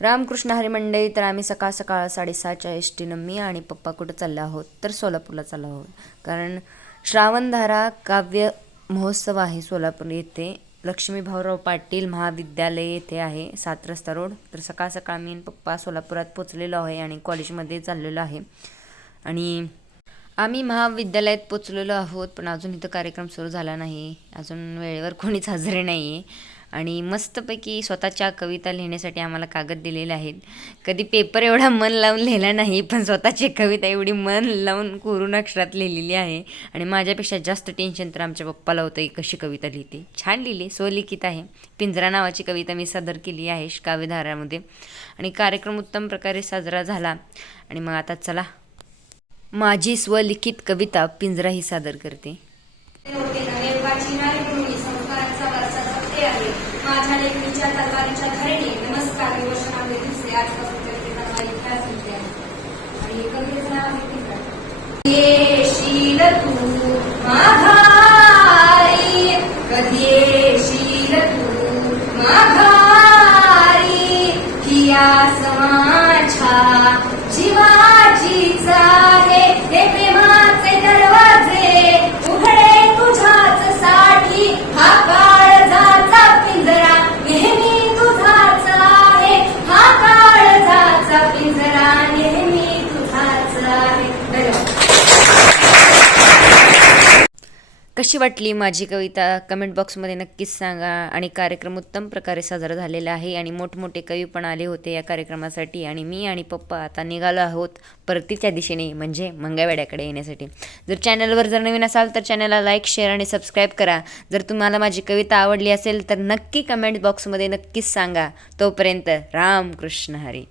रामकृष्ण हरी मंडळी. तर आम्ही सकाळ सकाळ 7:30च्या एस टीनं मी आणि पप्पा कुठं चाललो आहोत तर सोलापूरला चाललो आहोत. कारण श्रावणधारा काव्य महोत्सव आहे सोलापूर येथे. लक्ष्मी भाऊराव पाटील महाविद्यालय येथे आहे, 7 रस्ता रोड. तर सकाळ सकाळ मी आणि पप्पा सोलापुरात पोचलेलो आहे आणि कॉलेजमध्ये चाललेलो आहे. आणि आम्ही महाविद्यालयात पोचलेलो आहोत, पण अजून इथं कार्यक्रम सुरू झाला नाही. अजून वेळेवर कोणीच हजर नाही आहे. आणि मस्तपैकी स्वतःच्या कविता लिहिण्यासाठी आम्हाला कागद दिलेले आहेत. कधी पेपर एवढा मन लावून लिहिला नाही, पण स्वतःची कविता एवढी मन लावून कोरून अक्षरात लिहिलेली आहे. आणि माझ्यापेक्षा जास्त टेन्शन तर आमच्या पप्पाला होतं की कशी कविता लिहिते. छान लिहिली, स्वलिखित आहे. पिंजरा नावाची कविता मी सादर केली आहे काव्यधारामध्ये. आणि कार्यक्रम उत्तम प्रकारे साजरा झाला. आणि मग आता चला माझी स्वलिखित कविता पिंजरा ही सादर करते. माझ्या लेखणीच्या तलवारीच्या धरणी नमस्कार विवशनामध्ये दिसले आजपासून कवितेचा इतिहास लिहिते आहे. आणि कवितेचं नाव आहे पिंजरा. येशील तू माघारी, कधी येशील तू माघारी, ही आस माझ्या जीवाचीच आहे. हे प्रेमाचे दरवाजे उघडे तुझ्याच साठी, हा काळजाचा पिंजरा नेहमी तुझाच आहे. हा काळजाचा पिंजरा नेहमी तुझाच आहे. कशी वाटली माझी कविता कमेंट बॉक्समध्ये नक्कीच सांगा. आणि कार्यक्रम उत्तम प्रकारे साजरा झालेला आहे आणि मोठमोठे कवी पण आले होते या कार्यक्रमासाठी. आणि मी आणि पप्पा आता निघालो आहोत परतीच्या दिशेने, म्हणजे मंगळवेढ्याकडे येण्यासाठी. जर चॅनलवर जर नवीन असाल तर चॅनलला लाईक, शेअर आणि सबस्क्राईब करा. जर तुम्हाला माझी कविता आवडली असेल तर नक्की कमेंट बॉक्समध्ये नक्कीच सांगा. तोपर्यंत रामकृष्ण हरी.